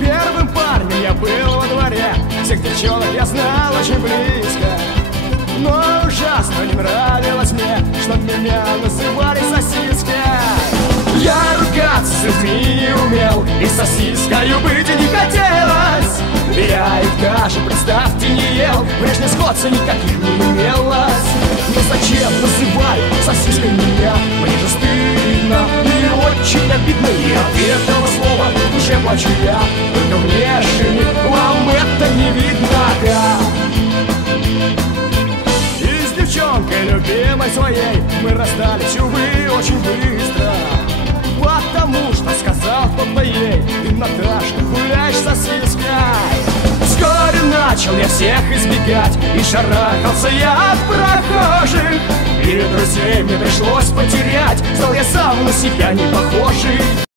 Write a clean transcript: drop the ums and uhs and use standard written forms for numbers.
Первым парнем я был во дворе, всех девчонок я знал очень близко. Но ужасно не нравилось мне, что меня называли сосиской. Я ругаться с людьми не умел, и сосискою быть и не хотелось. Я их даже, представьте, не ел, прежде сходства никаких не имелось. Но зачем называй сосиской меня? Мне же стыдно и очень обидно, и от этого слова уже плачу я. Только внешне вам это не видно. И с девчонкой любимой своей мы расстались, увы, очень быстро. Потому что сказал кто-то ей: ты, Наташка, гуляешь с сосиской. Вскоре начал я всех избегать, и шарахался я от прохожих. И друзей мне пришлось потерять, стал я сам на себя не похожий.